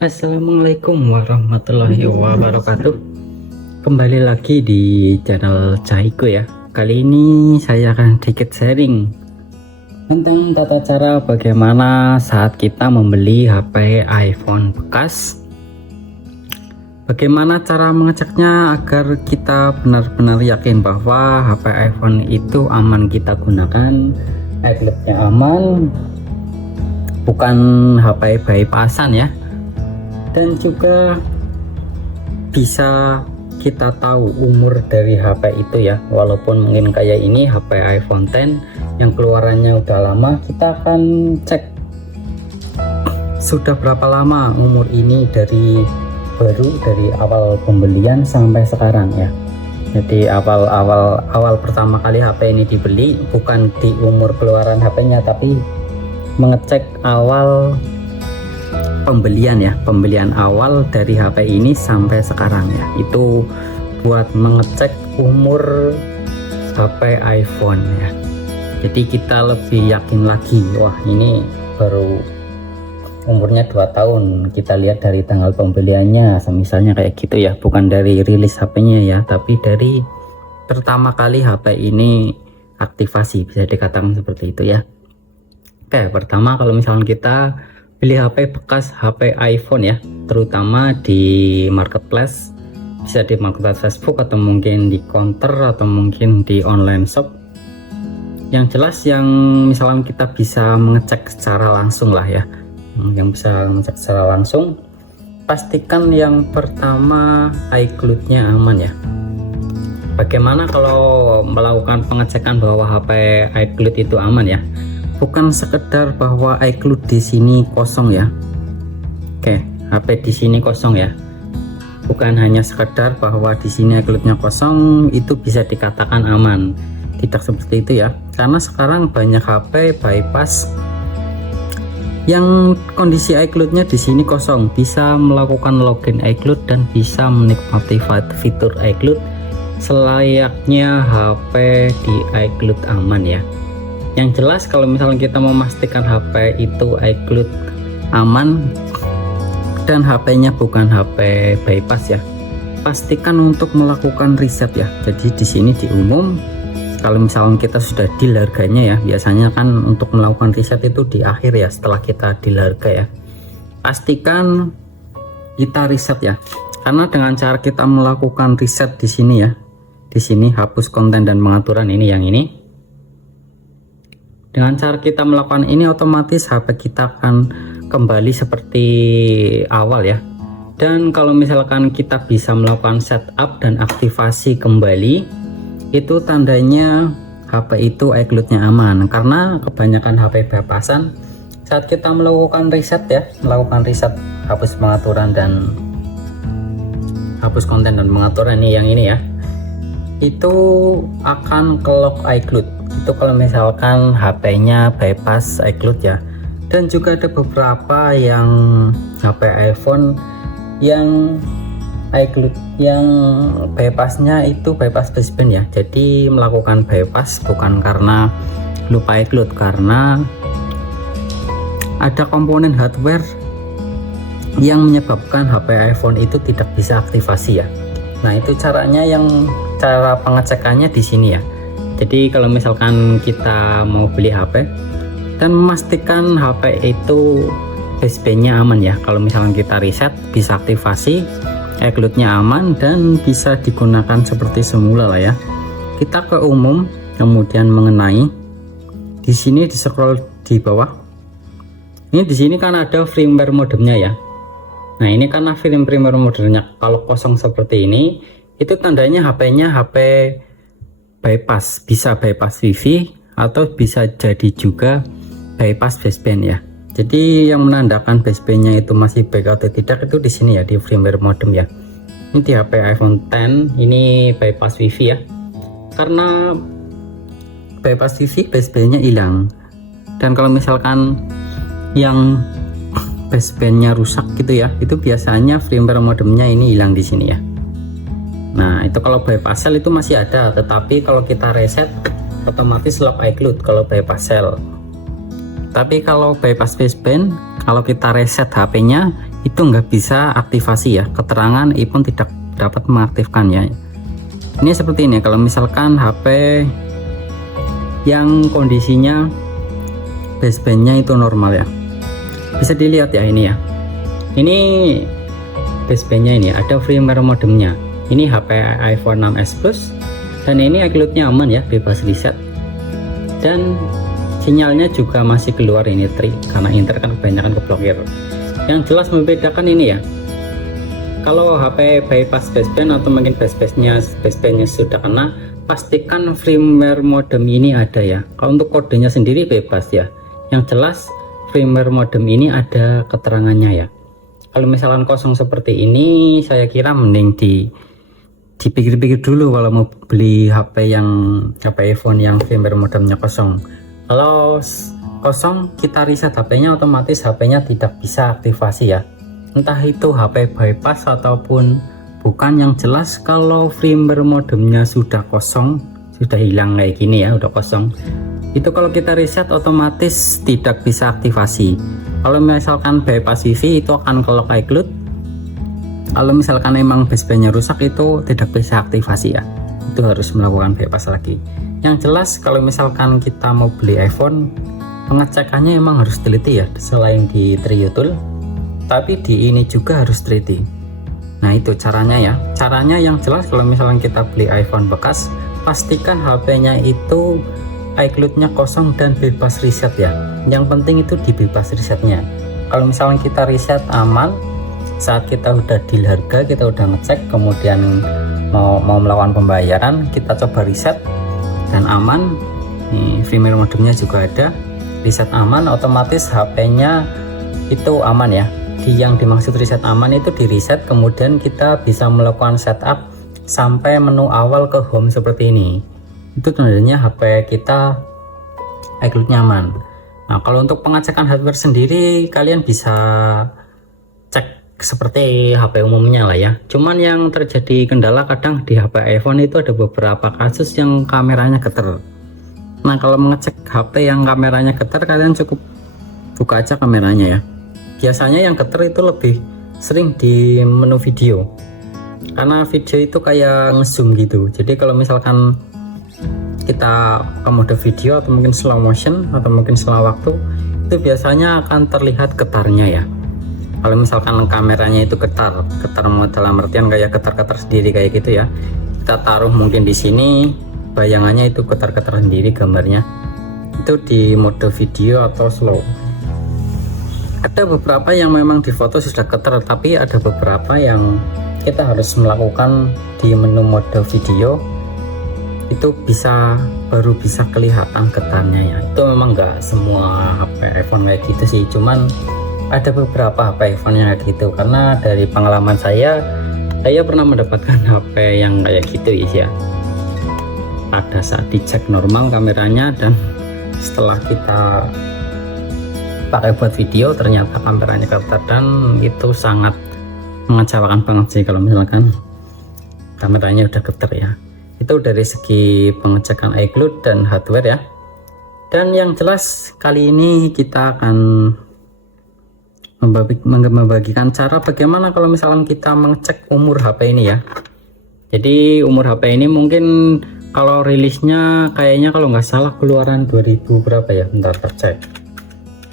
Assalamualaikum warahmatullahi wabarakatuh. Kembali lagi di channel Cahiko ya. Kali ini saya akan sedikit sharing tentang tata cara bagaimana saat kita membeli HP iPhone bekas. Bagaimana cara mengeceknya agar kita benar-benar yakin bahwa HP iPhone itu aman kita gunakan, iCloud-nya aman, bukan HP bypassan ya. Dan juga bisa kita tahu umur dari HP itu ya, walaupun mungkin kayak ini HP iPhone X yang keluarannya udah lama, kita akan cek sudah berapa lama umur ini dari awal pembelian sampai sekarang ya. Jadi awal pertama kali HP ini dibeli, bukan di umur keluaran HP-nya, tapi mengecek awal pembelian awal dari HP ini sampai sekarang ya. Itu buat mengecek umur HP iPhone ya. Jadi kita lebih yakin lagi, wah ini baru umurnya 2 tahun, kita lihat dari tanggal pembeliannya misalnya kayak gitu ya, bukan dari rilis HP-nya ya, tapi dari pertama kali HP ini aktivasi, bisa dikatakan seperti itu ya. Oke, pertama kalau misalnya kita pilih HP bekas, HP iPhone ya, terutama di marketplace, bisa di marketplace Facebook atau mungkin di counter atau mungkin di online shop. Yang jelas yang misalnya kita bisa mengecek secara langsung lah ya, yang bisa mengecek secara langsung, pastikan yang pertama iCloud-nya aman ya. Bagaimana kalau melakukan pengecekan bahwa HP iCloud itu aman ya? Bukan sekedar bahwa iCloud di sini kosong ya. Oke, HP di sini kosong ya. Bukan hanya sekedar bahwa di sini iCloud-nya kosong itu bisa dikatakan aman. Tidak seperti itu ya. Karena sekarang banyak HP bypass yang kondisi iCloud-nya di sini kosong, bisa melakukan login iCloud dan bisa menikmati fitur iCloud selayaknya HP di iCloud aman ya. Yang jelas kalau misalnya kita memastikan HP itu iCloud aman dan HP-nya bukan HP bypass ya, pastikan untuk melakukan riset ya. Jadi di sini di umum, kalau misalnya kita sudah deal harganya ya, biasanya kan untuk melakukan riset itu di akhir ya, setelah kita deal harga ya. Pastikan kita riset ya, karena dengan cara kita melakukan riset di sini ya, di sini hapus konten dan pengaturan ini, yang ini. Dengan cara kita melakukan ini, otomatis HP kita akan kembali seperti awal ya. Dan kalau misalkan kita bisa melakukan setup dan aktivasi kembali, itu tandanya HP itu iCloud-nya aman. Karena kebanyakan HP bypassan, saat kita melakukan reset ya, melakukan reset hapus pengaturan dan hapus konten dan pengaturan ini, yang ini ya, itu akan ke lock iCloud. Itu kalau misalkan HP-nya bypass iCloud ya. Dan juga ada beberapa yang HP iPhone yang iCloud yang bypassnya itu bypass baseband ya. Jadi melakukan bypass bukan karena lupa iCloud, karena ada komponen hardware yang menyebabkan HP iPhone itu tidak bisa aktivasi ya. Nah itu caranya, yang cara pengecekannya di sini ya. Jadi kalau misalkan kita mau beli HP dan memastikan HP itu basebandnya aman ya, kalau misalkan kita reset bisa aktivasi, iCloud-nya aman dan bisa digunakan seperti semula lah ya. Kita ke umum, kemudian mengenai di sini, di scroll di bawah ini, di sini kan ada firmware modemnya ya. Nah ini karena firmware modemnya kalau kosong seperti ini, itu tandanya HP-nya HP bypass, bisa bypass wifi atau bisa jadi juga bypass baseband ya. Jadi yang menandakan basebandnya itu masih baik atau tidak itu di sini ya, di firmware modem ya. Ini di HP iPhone X ini bypass wifi ya. Karena bypass wifi basebandnya hilang. Dan kalau misalkan yang basebandnya rusak gitu ya, itu biasanya firmware modemnya ini hilang di sini ya. Nah itu kalau bypass cell itu masih ada, tetapi kalau kita reset otomatis lock iCloud kalau bypass cell. Tapi kalau bypass baseband, kalau kita reset HP-nya itu nggak bisa aktivasi ya, keterangan iPhone tidak dapat mengaktifkannya. Ini seperti ini, kalau misalkan HP yang kondisinya basebandnya itu normal ya, bisa dilihat ya, ini ya, ini basebandnya, ini ada firmware modemnya, ini HP iPhone 6s Plus, dan ini iCloud-nya aman ya, bebas reset, dan sinyalnya juga masih keluar ini tri, karena Inter kan kebanyakan keblokir. Yang jelas membedakan ini ya, kalau HP bypass baseband atau mungkin basebandnya sudah kena, pastikan firmware modem ini ada ya. Kalau untuk kodenya sendiri bebas ya, yang jelas firmware modem ini ada keterangannya ya. Kalau misalkan kosong seperti ini, saya kira mending dipikir-pikir dulu kalau mau beli HP iPhone yang firmware modemnya kosong. Kalau kosong, kita reset HP-nya, otomatis HP-nya tidak bisa aktivasi ya, entah itu HP bypass ataupun bukan. Yang jelas kalau firmware modemnya sudah kosong, sudah hilang kayak gini ya, udah kosong, itu kalau kita reset otomatis tidak bisa aktivasi. Kalau misalkan bypass wifi itu akan ke lock iCloud. Kalau misalkan emang basebandnya rusak itu tidak bisa aktivasi ya, itu harus melakukan bypass lagi. Yang jelas kalau misalkan kita mau beli iPhone, pengecekannya emang harus teliti ya, selain di Triotul tapi di ini juga harus teliti. Nah itu caranya ya, caranya yang jelas kalau misalnya kita beli iPhone bekas, pastikan HP-nya itu iCloud-nya kosong dan bebas reset ya. Yang penting itu di bebas resetnya. Kalau misalnya kita reset aman, saat kita udah deal harga, kita udah ngecek, kemudian mau melakukan pembayaran, kita coba reset dan aman, nih firmware modemnya juga ada, reset aman, otomatis HP-nya itu aman ya. Yang dimaksud reset aman itu di reset, kemudian kita bisa melakukan setup sampai menu awal ke home seperti ini. Itu tandanya HP kita iCloud nyaman. Nah kalau untuk pengecekan hardware sendiri, kalian bisa cek seperti HP umumnya lah ya. Cuman yang terjadi kendala kadang di HP iPhone itu ada beberapa kasus yang kameranya getar. Nah kalau mengecek HP yang kameranya getar, kalian cukup buka aja kameranya ya. Biasanya yang getar itu lebih sering di menu video, karena video itu kayak ngezoom gitu. Jadi kalau misalkan kita ke mode video atau mungkin slow motion atau mungkin slow waktu, itu biasanya akan terlihat getarnya ya. Kalau misalkan kameranya itu getar dalam artian kayak getar-getar sendiri kayak gitu ya, kita taruh mungkin di sini, bayangannya itu getar-getar sendiri gambarnya, itu di mode video atau slow. Ada beberapa yang memang di foto sudah getar, tapi ada beberapa yang kita harus melakukan di menu mode video, itu baru bisa kelihatan getarnya ya. Itu memang enggak semua HP iPhone kayak gitu sih, cuman ada beberapa HP iPhone yang kayak gitu. Karena dari pengalaman saya pernah mendapatkan HP yang kayak gitu ya. Pada saat dicek normal kameranya, dan setelah kita pakai buat video ternyata kameranya getar, dan itu sangat mengecewakan banget sih kalau misalkan kameranya udah getar ya. Itu dari segi pengecekan iCloud dan hardware ya. Dan yang jelas kali ini kita akan membagikan cara bagaimana kalau misalkan kita mengecek umur HP ini ya. Jadi umur HP ini mungkin kalau rilisnya kayaknya kalau nggak salah keluaran 2000 berapa ya, bentar tercek.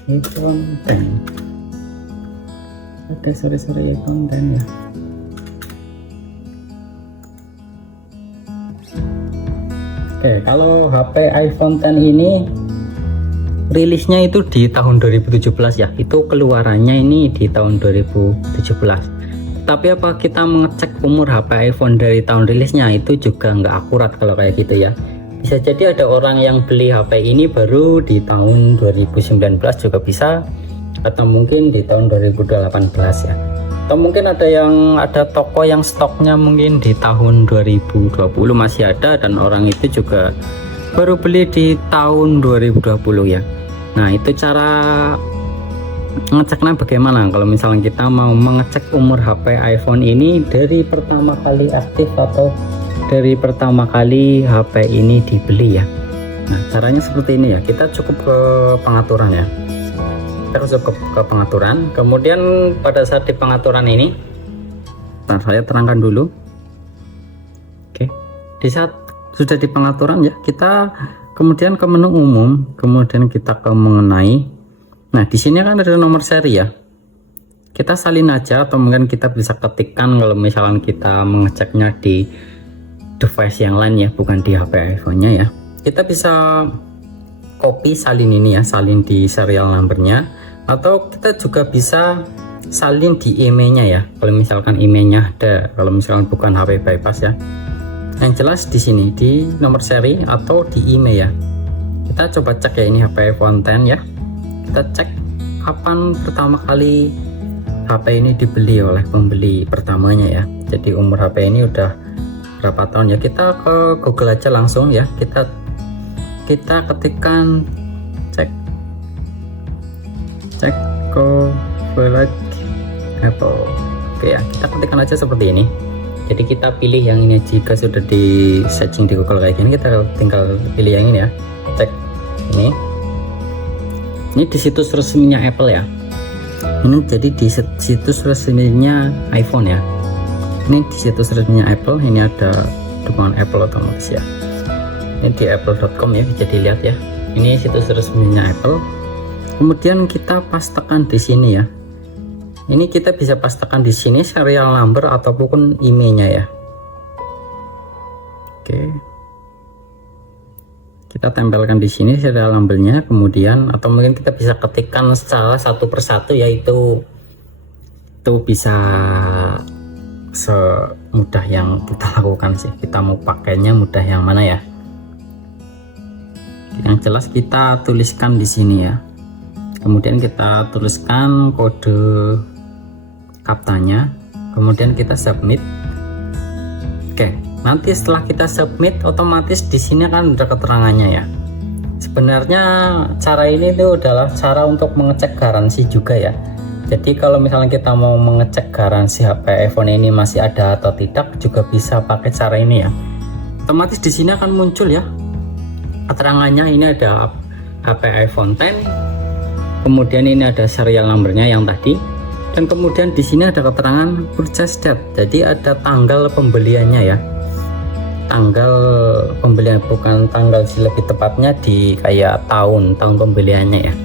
iPhone 10 ada sore-sore iPhone 10 ya. Oke, kalau HP iPhone 10 ini rilisnya itu di tahun 2017 ya, itu keluarannya ini di tahun 2017. Tapi apa kita mengecek umur HP iPhone dari tahun rilisnya itu juga nggak akurat kalau kayak gitu ya. Bisa jadi ada orang yang beli HP ini baru di tahun 2019 juga bisa, atau mungkin di tahun 2018 ya, atau mungkin ada toko yang stoknya mungkin di tahun 2020 masih ada, dan orang itu juga baru beli di tahun 2020 ya. Nah itu cara ngeceknya bagaimana kalau misalnya kita mau mengecek umur HP iPhone ini dari pertama kali aktif atau dari pertama kali HP ini dibeli ya. Nah caranya seperti ini ya, kita cukup ke pengaturan ya. terus ke pengaturan. Kemudian pada saat di pengaturan ini, saya terangkan dulu. Oke, di saat sudah di pengaturan ya, kita kemudian ke menu umum, kemudian kita ke mengenai. Nah, di sini kan ada nomor seri ya. Kita salin aja, atau mungkin kita bisa ketikkan kalau misalnya kita mengeceknya di device yang lain ya, bukan di HP iPhone-nya ya. Kita bisa copy salin ini ya, salin di serial numbernya, atau kita juga bisa salin di emailnya ya. Kalau misalkan emailnya ada, kalau misalkan bukan HP bypass ya. Yang jelas di sini di nomor seri atau di email ya. Kita coba cek ya, ini HP iPhone X ya. Kita cek kapan pertama kali HP ini dibeli oleh pembeli pertamanya ya. Jadi umur HP ini udah berapa tahun ya. Kita ke Google aja langsung ya. Kita ketikkan cek Village Apple. Oke ya, kita ketikkan aja seperti ini. Jadi kita pilih yang ini. Jika sudah di searching di Google kayak gini, kita tinggal pilih yang ini ya. Cek ini di situs resminya Apple ya. Ini jadi di situs resminya iPhone ya. Ini di situs resminya Apple. Ini ada dukungan Apple otomatis ya. Ini di apple.com ya, bisa dilihat ya. Ini situs resminya Apple. Kemudian kita pastekan di sini ya. Ini kita bisa pastekan di sini serial number ataupun emailnya ya. Oke. Kita tempelkan di sini serial numbernya, kemudian atau mungkin kita bisa ketikkan salah satu persatu, yaitu itu bisa semudah yang kita lakukan sih. Kita mau pakainya mudah yang mana ya? Yang jelas kita tuliskan di sini ya. Kemudian kita tuliskan kode kaptanya, kemudian kita submit. Oke, nanti setelah kita submit, otomatis di sini akan ada keterangannya ya. Sebenarnya cara ini itu adalah cara untuk mengecek garansi juga ya. Jadi kalau misalnya kita mau mengecek garansi HP iPhone ini masih ada atau tidak, juga bisa pakai cara ini ya. Otomatis di sini akan muncul ya keterangannya. Ini ada HP iPhone X, kemudian ini ada serial numbernya yang tadi, dan kemudian di sini ada keterangan purchase date. Jadi ada tanggal pembeliannya ya. Tanggal pembelian, bukan tanggal sih, lebih tepatnya di kayak tahun pembeliannya ya.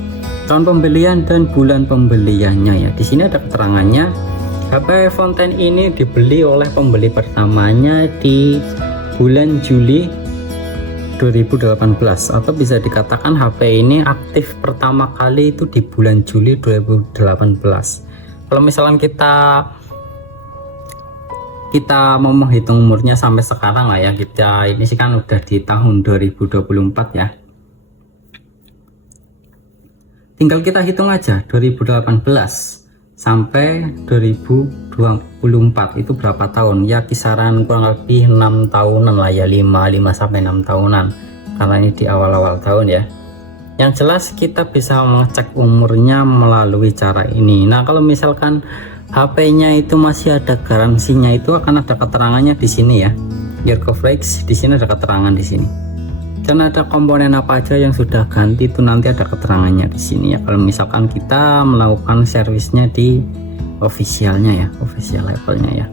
Tahun pembelian dan bulan pembeliannya ya. Di sini ada keterangannya. HP iPhone X ini dibeli oleh pembeli pertamanya di bulan Juli 2018, atau bisa dikatakan HP ini aktif pertama kali itu di bulan Juli 2018. Kalau misalnya kita mau menghitung umurnya sampai sekarang lah ya, kita ini sih kan udah di tahun 2024 ya. Tinggal kita hitung aja 2018 sampai 2024 itu berapa tahun ya, kisaran kurang lebih 6 tahunan lah ya, 5 sampai 6 tahunan, karena ini di awal-awal tahun ya. Yang jelas kita bisa mengecek umurnya melalui cara ini. Nah, kalau misalkan HP-nya itu masih ada garansinya, itu akan ada keterangannya di sini ya. Year coverage di sini ada keterangan di sini. Dan ada komponen apa aja yang sudah ganti itu nanti ada keterangannya di sini ya. Kalau misalkan kita melakukan servisnya di officialnya ya, official Apple-nya ya.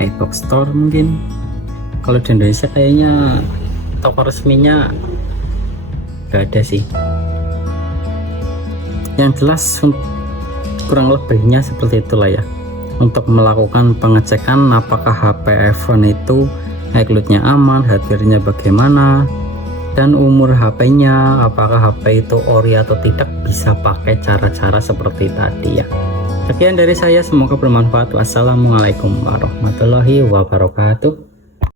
iBox Store mungkin. Kalau di Indonesia kayaknya toko resminya gak ada sih. Yang jelas kurang lebihnya seperti itulah ya, untuk melakukan pengecekan apakah HP iPhone itu iCloud-nya aman, hardware-nya bagaimana, dan umur HP-nya apakah HP itu ori atau tidak, bisa pakai cara-cara seperti tadi ya. Sekian dari saya, semoga bermanfaat. Wassalamualaikum warahmatullahi wabarakatuh.